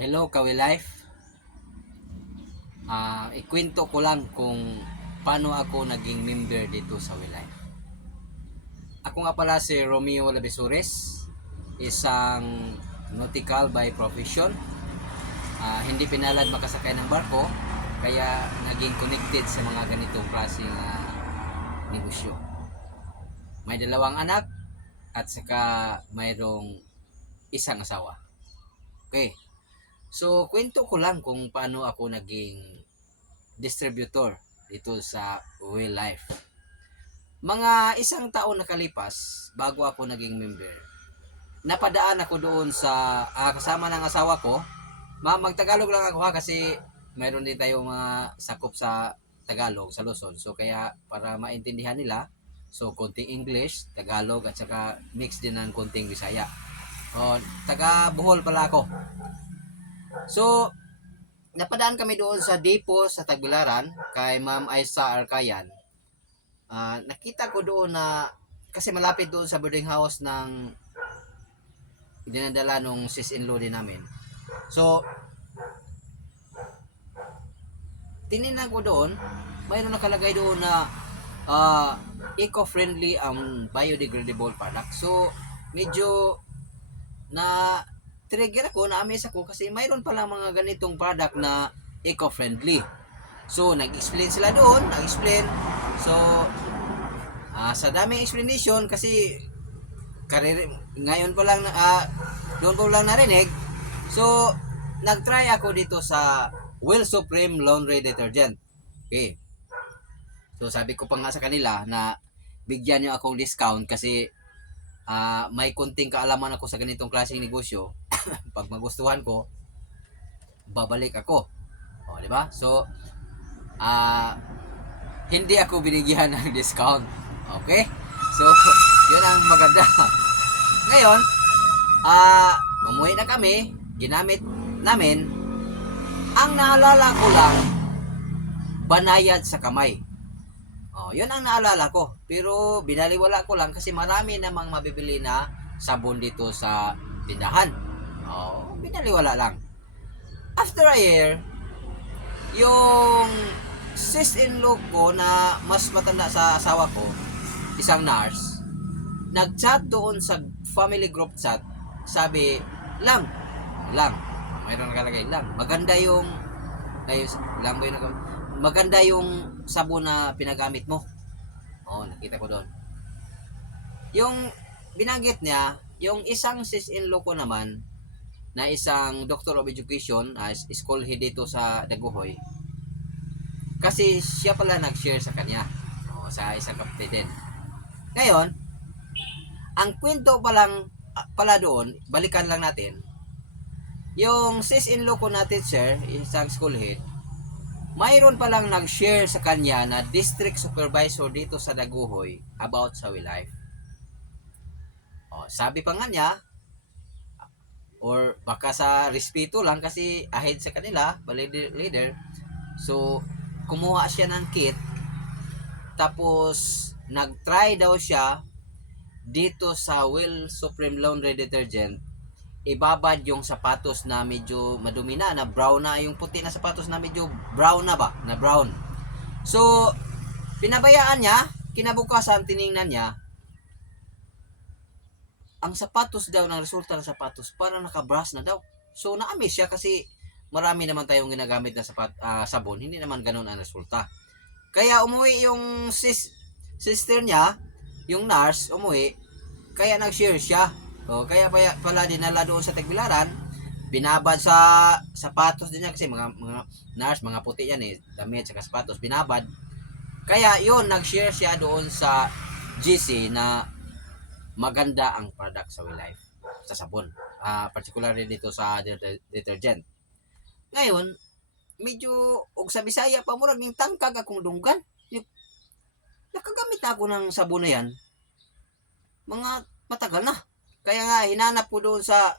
Hello, Kawi Life. Ikwento ko lang kung paano ako naging member dito sa Kawi Life. Ako nga pala si Romeo Labesures, isang nautical by profession. Hindi pinalad makasakay ng barko, kaya naging connected sa mga ganitong klaseng negosyo. May dalawang anak at saka mayroong isang asawa. Okay. So, kwento ko lang kung paano ako naging distributor dito sa Will Life. Mga isang taon nakalipas bago ako naging member, napadaan ako doon sa kasama ng asawa ko. Magtagalog lang ako kasi mayroon din tayo mga sakop sa Tagalog sa Luzon. So kaya para maintindihan nila, so konting English, Tagalog at saka mix din ng konting Bisaya. Taga Bohol pala ako. So napadaan kami doon sa depo sa Tagbilaran kay Ma'am Aisa Arcayan. Nakita ko doon na kasi malapit doon sa boarding house ng dinadala nung sis-in-law din namin. So, tinignan ko doon, mayroon nakalagay doon na eco-friendly biodegradable product. So, medyo na trigger ako, na-amaze ako kasi mayroon pala mga ganitong product na eco-friendly. So, nag-explain sila doon, nag-explain. So, sa daming explanation kasi ngayon ko lang doon ko lang narinig. So, nag-try ako dito sa Will Supreme Laundry Detergent. Okay. So, sabi ko pa nga sa kanila na bigyan nyo akong discount kasi may kunting kaalaman ako sa ganitong klaseng negosyo. Pag magustuhan ko, babalik ako. O, di ba? So, hindi ako binigyan ng discount. Okay? So, yun ang maganda. Ngayon, umuwi na kami, ginamit namin, ang naalala ko lang, banayad sa kamay. Yun ang naalala ko. Pero binaliwala ko lang kasi marami namang mabibili na sabon dito sa tindahan. Binaliwala lang. After a year, yung sis-in-law ko na mas matanda sa asawa ko, isang nurse, nag-chat doon sa family group chat. Sabi, lang, mayroon nakalagay, lang, maganda yung, maganda yung sabon na pinagamit mo. Nakita ko doon. Yung binanggit niya, yung isang sis-in-law ko naman, na isang Doctor of Education, school head dito sa Daguhoy, kasi siya pala nag-share sa kanya, sa isang kapatid din. Ngayon, ang kwento pala doon, balikan lang natin, yung sis-in-law ko na teacher, isang school head, mayroon palang nag-share sa kanya na district supervisor dito sa Daguhoy about sa Life. Sabi pa nga niya, or baka sa respeto lang kasi ahead sa kanila, leader, so kumuha siya ng kit, tapos nag-try daw siya dito sa Will Supreme Laundry Detergent. Ibabad yung sapatos na medyo madumi na brown na, yung puti na sapatos na medyo brown na ba, na brown. So, pinabayaan niya, kinabukasan tiningnan niya, ang sapatos daw, ng resulta ng sapatos, parang naka-brush na daw. So, na-amaze siya kasi marami naman tayong ginagamit na sabon, hindi naman ganun ang resulta. Kaya umuwi yung sister niya, yung nurse, umuwi, kaya nag-share siya. Kaya pala dinala doon sa Tagbilaran, binabad sa sapatos din niya kasi mga nurse, mga puti yan damit sa sapatos, binabad. Kaya yun, nag-share siya doon sa GC na maganda ang product sa Life, sa sabon, particularly dito sa detergent. Ngayon, medyo og sa Bisaya pa murag ning tangkag akong dunggan. Nakagamit ako ng sabon na yan mga matagal na. Kaya nga hinanap ko doon sa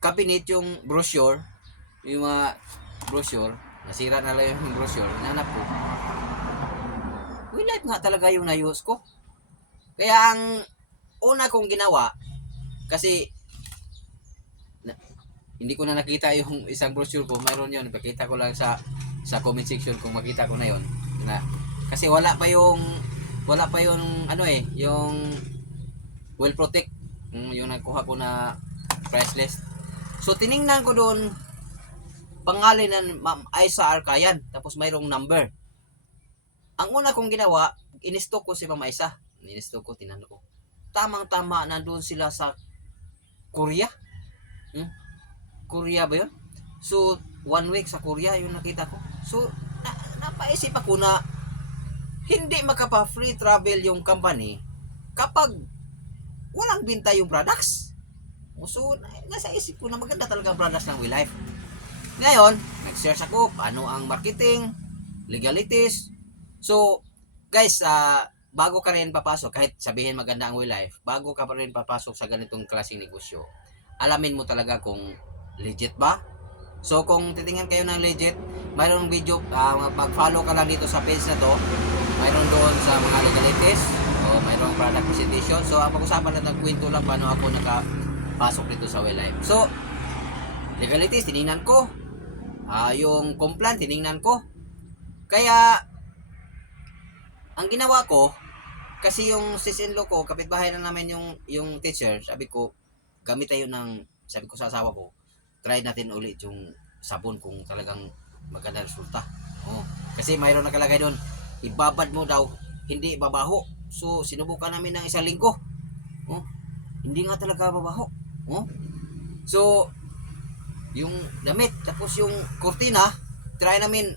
cabinet yung brochure, yung mga brochure, nasira na lang yung brochure, hinanap ko. Life nga talaga yung na-use ko. Kaya ang una kong ginawa, kasi hindi ko na nakita yung isang brochure ko, mayroon yun, ipakita ko lang sa comment section kung makita ko na yun. Na, kasi wala pa yung ano eh, yung well protect, yung nakuha ko na price list. So tiningnan ko doon pangalan ng Ma'am Aisa Arcayan, tapos mayroong number. Ang una kong ginawa, inistok ko si Ma'am Aisa. Inistok ko, tinanong ko. Tamang-tama nandoon sila sa Korea. Hmm? Korea ba yun? So, 1 week sa Korea yung nakita ko. So, napaisip ako na hindi makapa-free travel yung company kapag walang binta yung products. So, nasa isip ko na maganda talaga ang products ng WeLife. Ngayon, nag-search ako paano ang marketing, legalities. So, guys, bago ka rin papasok, kahit sabihin maganda ang WeLife, bago ka pa rin papasok sa ganitong klaseng negosyo, alamin mo talaga kung legit ba. So, kung titingnan kayo ng legit, mayroong video, mag-follow ka lang dito sa page na to. Mayroon doon sa mga legalities, o mayroong product presentation. So, ang pag-usapan na nagkwento lang paano ako nakapasok dito sa WeLife. So, legalities, tiningnan ko. Yung compliance, tiningnan ko. Kaya, ang ginawa ko, kasi yung sis-in-law ko, kapitbahay na namin yung teacher, sabi ko, gamit tayo sabi ko sa asawa ko, try natin ulit yung sabon kung talagang maganda resulta. Kasi mayroon nakalagay doon, ibabad mo daw, hindi babaho. So, sinubukan namin ng 1 linggo. Hindi nga talaga babaho. So, yung damit, tapos yung kurtina, try namin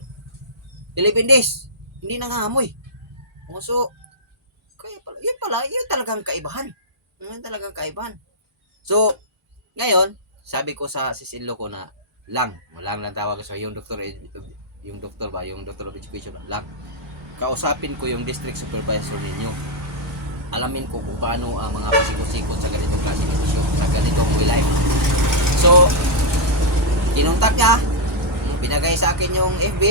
11 days. Hindi nangahamoy. So, kaya yun talagang kaibahan. Yun talagang kaibahan. So, ngayon, sabi ko sa sis-in-law ko na lang tawag ko sa yung doktor of education lang. Kausapin ko yung district supervisor ninyo. Alamin ko kung paano ang mga pasikot-sikot sa ganitong klase ng issue, sa ganitong WeLife. So, kinontak niya, binagay sa akin yung FB.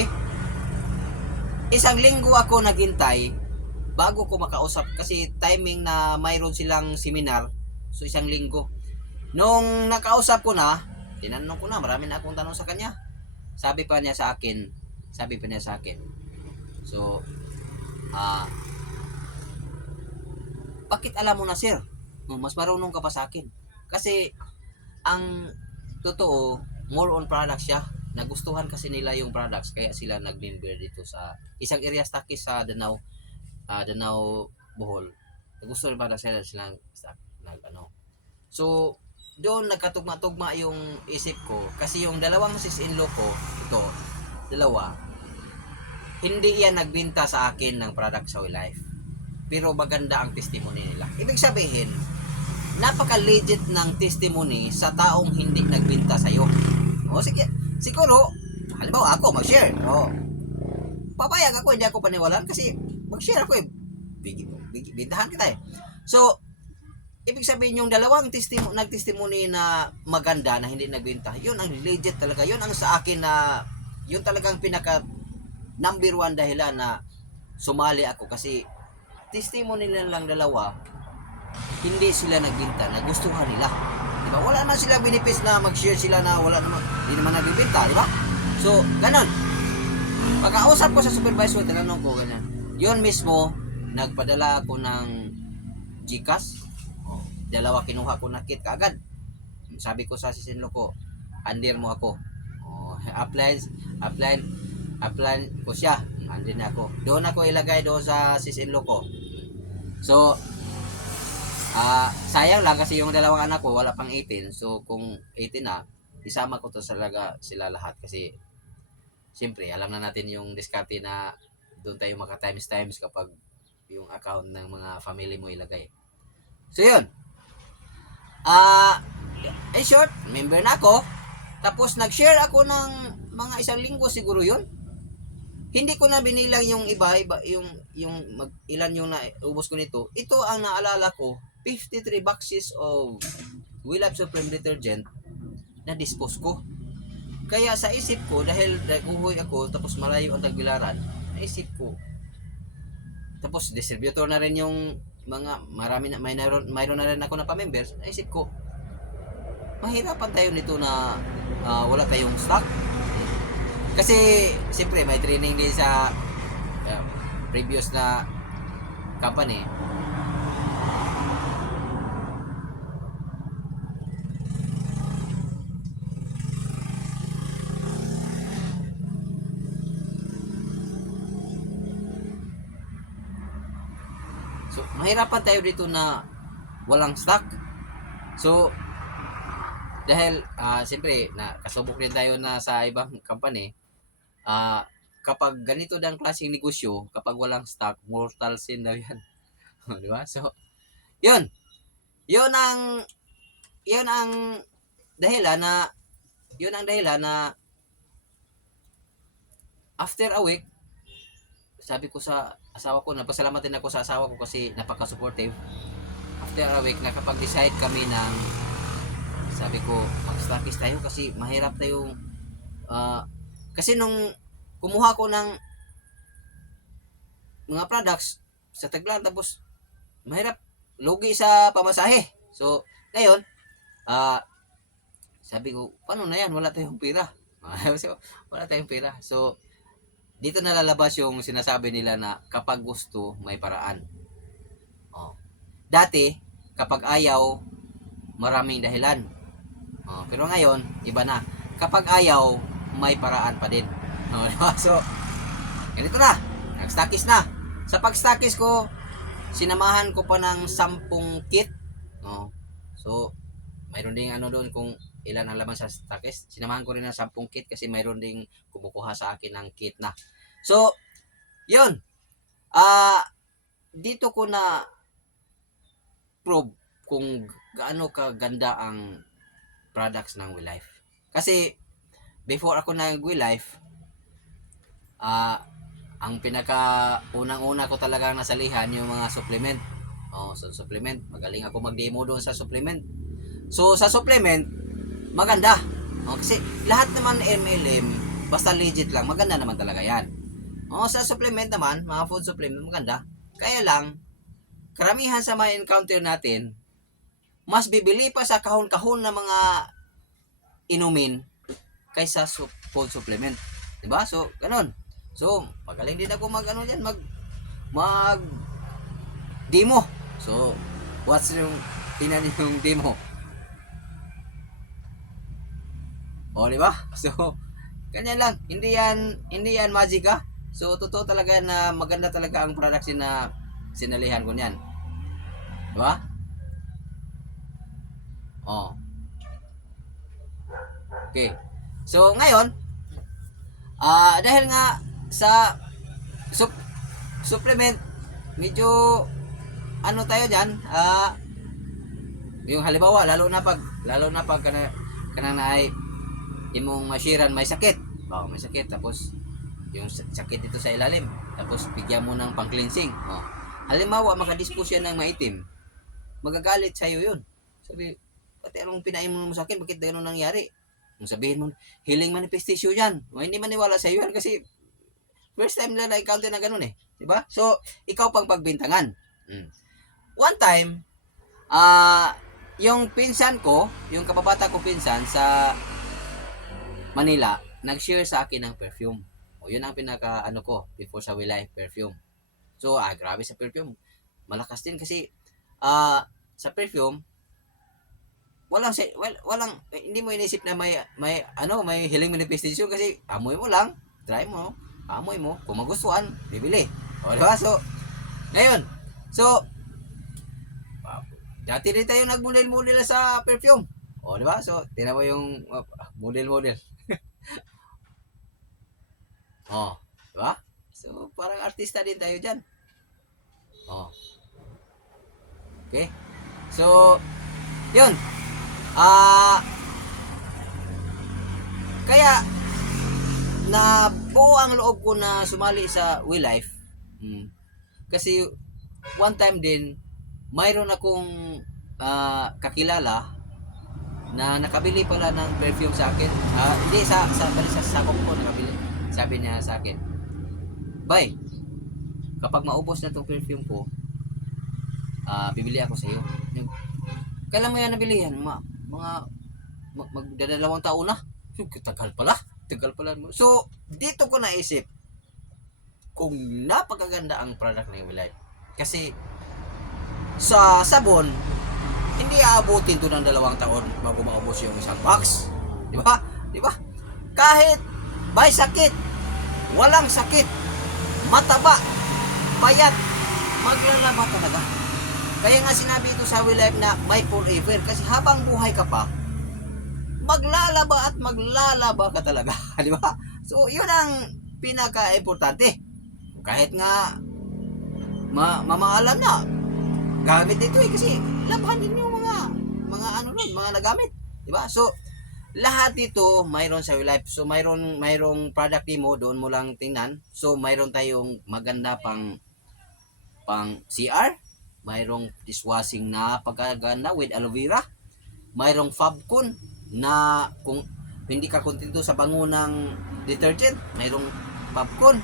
1 linggo ako naghintay bago ko makausap kasi timing na mayroon silang seminar. So 1 linggo. Nung nakausap ko na, tinanong ko na, marami na akong tanong sa kanya. Sabi pa niya sa akin, so, bakit alam mo na, sir? Mas marunong ka pa sa akin. Kasi, ang totoo, more on products siya. Nagustuhan kasi nila yung products, kaya sila nag-member dito sa isang area stockist sa Danau, Bohol. Nagustuhan ba na sila So, doon nagkatugma-tugma yung isip ko kasi yung dalawang sis-in-law ko, dalawa, hindi yan nagbenta sa akin ng product sa WeLife. Pero maganda ang testimony nila. Ibig sabihin, napaka-legit ng testimony sa taong hindi nagbenta sa iyo. Sige, siguro, halimbawa ako mag-share. Papayag ako, hindi ako paniwalaan kasi mag-share ako bintahan kita So, ibig sabihin yung dalawang nagtestimony na maganda na hindi nagbenta, yun ang legit talaga. Yun ang sa akin na yun talagang pinaka number 1 dahilan na sumali ako kasi testimony nilang dalawa, hindi sila nagbenta, nagustuhan nila. Diba? Wala na sila benefits na mag-share sila na wala naman, hindi naman nagbibenta, diba? So, ganon. Pagkausap ko sa supervisor, tinanong ko ganyan. Yun mismo, nagpadala ako ng GCash. 2 kinuha ko na kit kaagad. Sabi ko sa sis-in-law ko, under mo ako. Apply ko siya. Under na ako. Doon ako ilagay doon sa sis-in-law ko. So, sayang lang kasi yung 2 anak ko wala pang 18. So, kung 18 na, isama ko to sila lahat kasi siyempre, alam na natin yung diskarte na doon tayo maka-times kapag yung account ng mga family mo ilagay. So, yun. In short, member na ako. Tapos nag-share ako ng mga 1 linggo siguro yun. Hindi ko na binilang yung iba yung ilan yung naubos ko nito. Ito ang naalala ko, 53 boxes of WeLife Supreme Detergent na dispose ko. Kaya sa isip ko, dahil uhoy ako, tapos malayo ang Tagbilaran, naisip ko. Tapos distributor na rin yung mayroon na rin ako na pa-members, naisip ko, mahirapan tayo nito na wala tayong stock. Kasi siyempre may training din sa previous na company. So mahirapan tayo dito na walang stock. So dahil siyempre nakasubok din tayo na sa ibang company, kapag ganito ang klaseng negosyo, kapag walang stock, mortal sin daw yan. Di ba? So, yun. Yun ang yun ang dahilan na yun ang dahilan na after a week, sabi ko sa asawa ko, napasalamat din ako sa asawa ko kasi napaka-supportive. After a week, nakapag-decide kami ng sabi ko, mag-stockist tayo kasi mahirap tayong kasi nung kumuha ko ng mga products sa Taglan, tapos mahirap, lugi sa pamasahe. So, ngayon, sabi ko, paano na yan? Wala tayong pera. So, wala tayong pera. So, dito nalalabas yung sinasabi nila na kapag gusto, may paraan. Oh. Dati, kapag ayaw, maraming dahilan. Oh, pero ngayon, iba na. Kapag ayaw, may paraan pa din. Oh, so, ganito na. Nag-stockist na. Sa pag-stockist ko, sinamahan ko pa ng 10 kit. Oh. So, mayroon ding ano doon kung ilan ang laman sa stockist. Sinamahan ko rin ng 10 kit kasi mayroon ding kumukuha sa akin ng kit na. So, yun. Dito ko na prove kung gaano kaganda ang products ng WeLife. Kasi before ako nag WeLife, ang pinaka unang-una ko talaga nasalihan yung mga supplement. So supplement, magaling ako mag-demo doon sa supplement. So sa supplement, maganda. Kasi lahat naman MLM, basta legit lang, maganda naman talaga yan. Sa supplement naman, mga food supplement, maganda. Kaya lang, karamihan sa mga encounter natin, mas bibili pa sa kahon-kahon na mga inumin kaysa food supplement. Diba? So, ganun. So, magaling din ako mag-ano dyan, mag demo. So, what's yung tinan yung demo? Diba? So, ganyan lang. Hindi yan magic ha. So, totoo talaga na maganda talaga ang products na sinalihan ko niyan. Diba? Okay. So, ngayon, dahil nga sa supplement, medyo ano tayo diyan, yung halimbawa lalo na pag kana na ay imong masiran may sakit. May sakit tapos yung sakit dito sa ilalim. Tapos bigyan mo ng pang-cleansing. Halimbawa makadispose yan ng maitim. Magagalit sa iyo 'yun. Sabi, pati anong pinain mo sa akin, bakit gano'n nangyari? Kung sabihin mo, healing manifestation yan. Hindi maniwala sa iyo yan kasi first time nila na-encounter na gano'n eh. Diba? So, ikaw pang pagbintangan. One time, yung pinsan ko, yung kababata ko pinsan sa Manila, nag-share sa akin ng perfume. Yun ang pinaka ko before sa WeLife perfume. So, grabe sa perfume. Malakas din kasi sa perfume, walang hindi mo inisip na may healing manifestation kasi amoy mo lang, try mo, amoy mo, kung magustuhan, bibili. Diba? So, ngayon, dati rin tayo nag-model sa perfume. Diba? So, tingnan mo yung model. Diba? So, parang artista din tayo dyan. Okay? So, yun. Kaya, na buo ang loob ko na sumali sa WeLife. Kasi, one time din, mayroon akong kakilala na nakabili pala ng perfume sa akin. Hindi sa sakop ko nakabili. Sabi niya sa akin, "Bay, kapag maubos na tong perfume ko, bibili ako sa iyo." Kailan mo yan nabili yan? Mga magdadalawang taon na. So, tagal pala. Tagal pala. So, dito ko naisip kung napakaganda ang product ng Life. Kasi sa sabon, hindi aabutin to ng 2 taon bago maubos yung isang box. Di ba? Di ba? Kahit may sakit, walang sakit, mataba, payat, maglalaba talaga. Kaya nga sinabi ito sa Will Life na may forever. Kasi habang buhay ka pa, maglalaba at maglalaba ka talaga. Di ba? So, yun ang pinaka-importante. Kahit nga mamaalam na, gamit ito kasi labahan din yung mga ano nun, mga nagamit. Di ba? So, lahat dito mayroon sa Will Life. So, mayroong product mo, doon mo lang tingnan. So, mayroon tayong maganda pang CR. Mayroong dishwashing na pagkaganda with aloe vera. Mayroong Fabcon na kung hindi ka kontento sa bango ng detergent, mayroong Fabcon.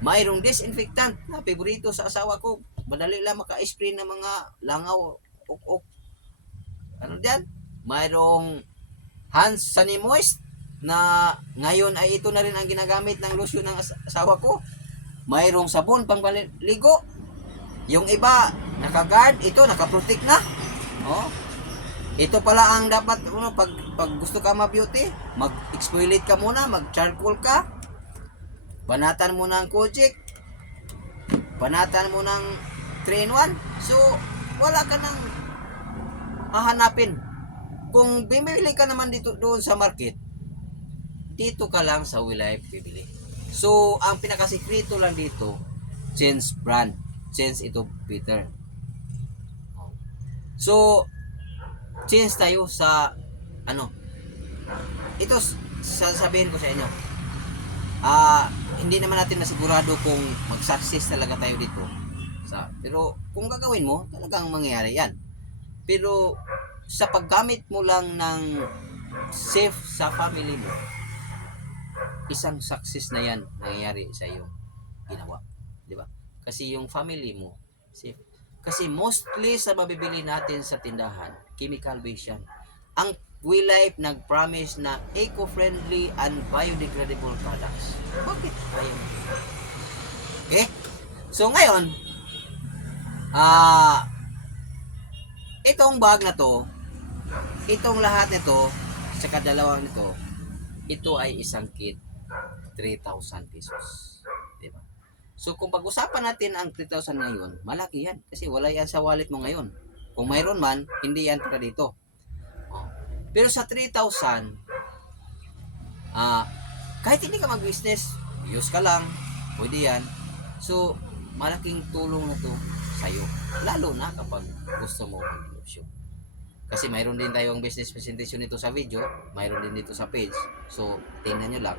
Mayroong disinfectant na paborito sa asawa ko. Madali lang maka-spray ng mga langaw, uk-uk. Ano diyan? Mayroong Hans Sunny Moist na ngayon ay ito na rin ang ginagamit ng lotion ng asawa ko. Mayroong sabon pang ligo. Yung iba naka-guard, ito naka-protect na. Oh. Ito pala ang dapat pag gusto ka ma-beauty, mag-exfoliate ka muna, mag-charcoal ka. Banatan mo ng Kojic. Banatan mo ng 3-in-1. So, wala ka nang hahanapin. Kung bibili ka naman dito doon sa market, dito ka lang sa Will Life bibili. So, ang pinakasikreto lang dito, change brand. Change ito Peter. So, change tayo sa ano. Ito sasabihin ko sa inyo. Hindi naman natin masigurado kung mag-success talaga tayo dito. Pero kung gagawin mo, talagang mangyayari yan. Pero sa paggamit mo lang ng safe sa family mo, isang success na yan nangyayari sa iyo ginawa. Di ba? Kasi yung family mo, safe. Kasi mostly sa mabibili natin sa tindahan, chemical based yan. Ang Will Life nag-promise na eco-friendly and biodegradable products. Bakit tayo? Okay? So ngayon, itong bag na to, itong lahat nito, sa kadalawang nito, ito ay isang kit, 3,000 pesos. Diba? So kung pag-usapan natin ang 3,000 ngayon, malaki yan. Kasi wala yan sa wallet mo ngayon. Kung mayroon man, hindi yan para dito. Pero sa 3,000, kahit hindi ka mag-business, use ka lang, pwede yan. So, malaking tulong na to sa'yo. Lalo na kapag gusto mo mag-negosyo. Kasi mayroon din tayong business presentation nito sa video, mayroon din dito sa page. So, tingnan nyo lang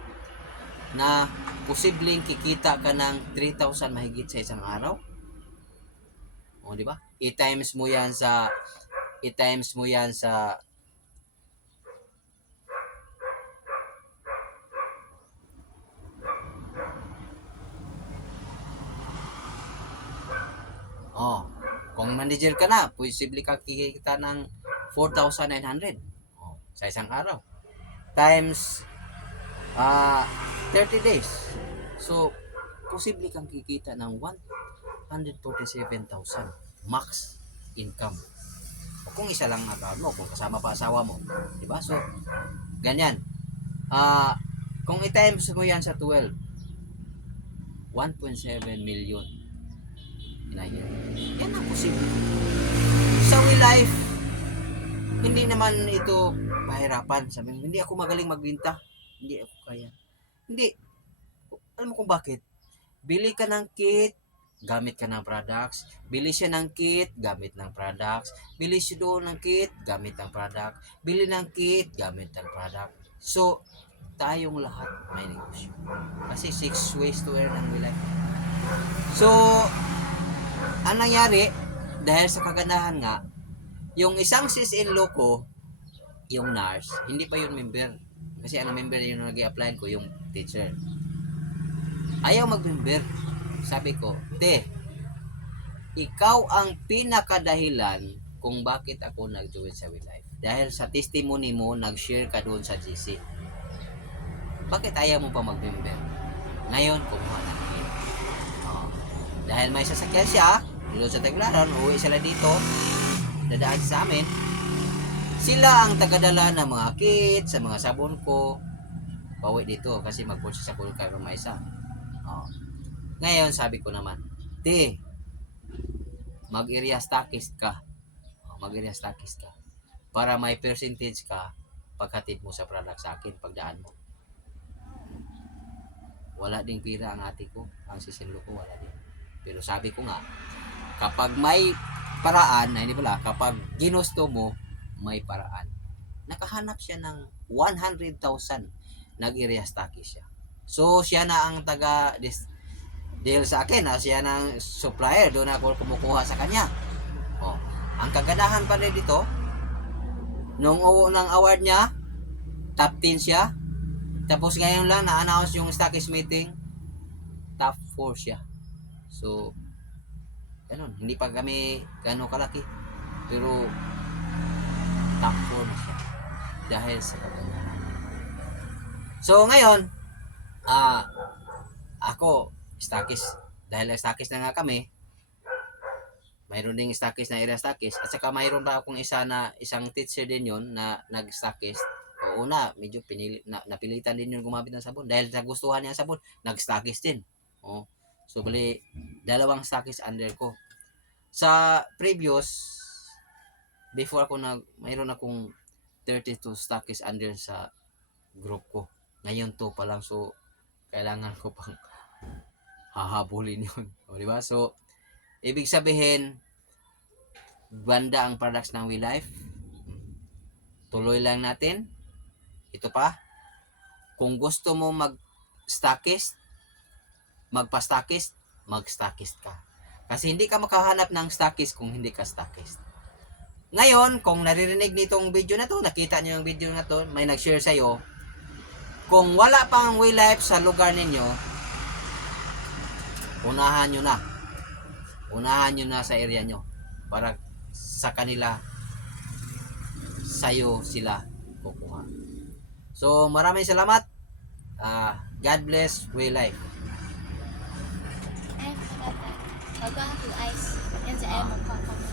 na posibleng kikita ka ng 3,000 mahigit sa isang araw. O, di ba? I-times mo yan sa kung manager ka na, posible ka kikita ng 4,900 sa isang araw. Times 30 days. So, posible kang kikita ng 147,000 max income. O kung isa lang account mo, kung kasama pa asawa mo. Diba? So, ganyan. Kung i-times mo yan sa 12, 1.7 million in a year. Yan ang posible. Sa Will Life, hindi naman ito pahirapan. Sabi mo, hindi ako magaling magbenta. Hindi ako kaya. Hindi. Alam mo kung bakit? Bili ka ng kit, gamit ka ng products. Bili siya ng kit, gamit ng products. Bili siya doon ng kit, gamit ng product. Bili ng kit, gamit ng product. So, tayong lahat may negosyo. Kasi 6 ways to earn ang Will Life. So, ang nangyari, dahil sa kagandahan nga, yung isang sis-in-law ko, yung nurse, hindi pa yun member. Kasi ang member yung nag-i-apply ko, yung teacher. Ayaw mag-member. Sabi ko, te, ikaw ang pinakadahilan kung bakit ako nag-join sa Will Life. Dahil sa testimony mo, nag-share ka doon sa GC. Bakit ayaw mo pa mag-member? Ngayon, kumuha na kayo. Oh. Dahil may sasakyan siya, doon sa Taglaran, uwi sila dito, dadaan sa amin. Sila ang tagadala ng mga kit, sa mga sabon ko, pauwi dito kasi mag-purchase ako ng karong may isa. Oh. Ngayon, sabi ko naman, mag-area stockist ka. Oh, mag-area stockist ka. Para may percentage ka paghatid mo sa product sa akin pagdaan mo. Wala ding pira ang ate ko, ang sisinlo ko wala din. Pero sabi ko nga, kapag may paraan, hindi pala, kapag ginusto mo, may paraan. Nakahanap siya ng 100,000, nag-area stockist siya. So, siya na ang deal sa akin, siya na ang supplier, doon ako kumukuha sa kanya. Oh, ang kaganahan pa rin dito, nung unang award niya, top 10 siya. Tapos ngayon lang na-announce yung stockist meeting, top 4 siya. So, ganun. Hindi pa kami gano'ng kalaki. Pero, top 4 na siya. Dahil sa kaganahan. So, ngayon, ako, stockist. Dahil stockist na nga kami, mayroon ding stockist na area stockist at saka mayroon pa akong isang teacher din yon na nag-stockist. O una, medyo napilitan din yun gumamit ng sabon dahil nagustuhan niya ang sabon, nag-stockist din. Oh. So bali dalawang stockist under ko. Sa previous before ako mayroon akong 32 stockist under sa group ko. Ngayon to pa lang, so kailangan ko pang hahabulin yun. O, di ba? So ibig sabihin, ganda ang products ng We Life. Tuloy lang natin. Ito pa, kung gusto mo mag-stockist, magpa-stockist, mag-stockist ka. Kasi hindi ka makahanap ng stockist kung hindi ka stockist. Ngayon, kung naririnig nitong video na to, nakita niyo yung video na to, may nag-share sa'yo, kung wala pang We Life sa lugar ninyo, unahan nyo na sa area nyo para sa kanila sayo sila kukuha. So maraming salamat. God bless We Life. Em, Papa, có từ ice, em sẽ em một phần